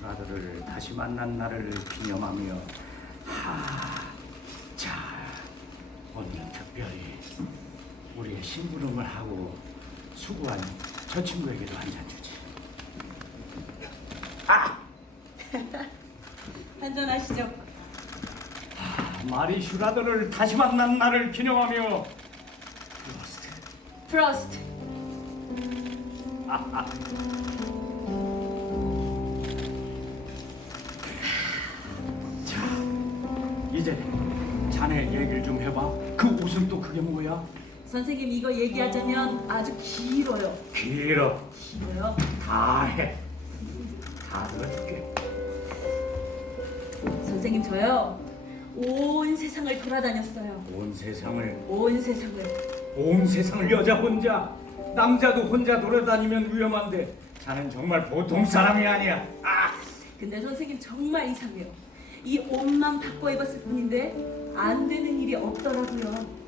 슈라드를 다시 만난 날을 기념하며 하, 자 오늘은 특별히 우리의 심부름을 하고 수고한 저 친구에게도 한 잔 주지. 아, 한잔하시죠. 아, 마리 슈라드를 다시 만난 날을 기념하며 프로스트. 프로스트. 자, 이제 자네 얘기를 좀 해봐. 그 옷은 또 그게 뭐야? 선생님 이거 얘기하자면 아주 길어요. 길어. 길어요. 다 해. 다 들어줄게. 선생님 저요. 온 세상을 돌아다녔어요. 온 세상을 온 세상을. 온 세상을 여자 혼자 남자도 혼자 돌아다니면 위험한데 자넨 정말 보통 사람이 아니야. 아, 근데 선생님 정말 이상해요. 이 옷만 바꿔 입었을 뿐인데 안 되는 일이 없더라고요.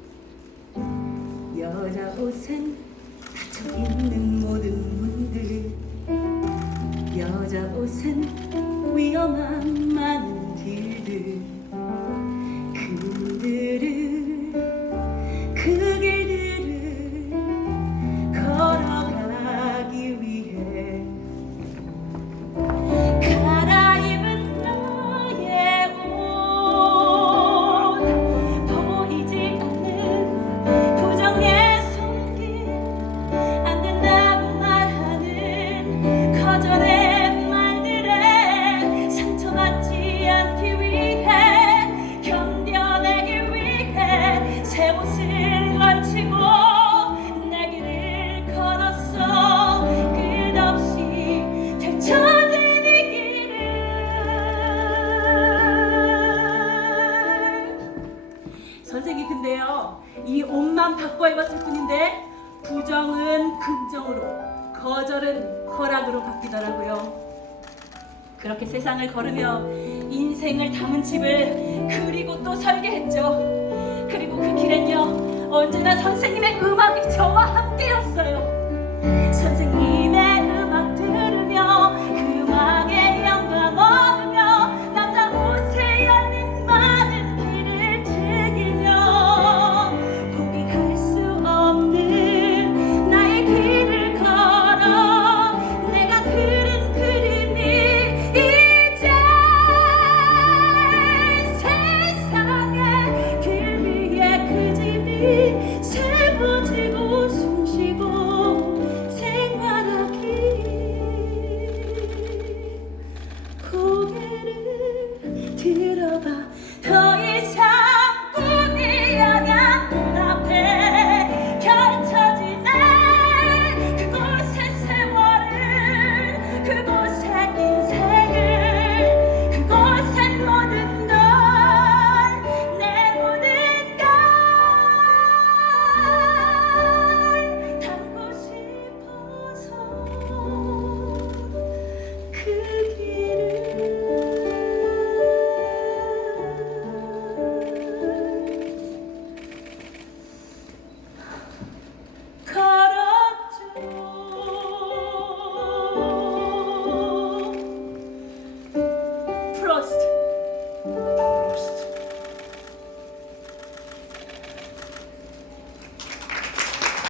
여자 옷엔 닫혀 있는 모든 문들 여자 옷엔 위험한 많은 길들 새 옷을 걸치고 내 길을 걸었어. 끝없이 펼쳐진 이 길을. 선생님 근데요 이 옷만 바꿔 입었을 뿐인데 부정은 긍정으로 거절은 허락으로 바뀌더라고요. 그렇게 세상을 걸으며 인생을 담은 집을 그리고 또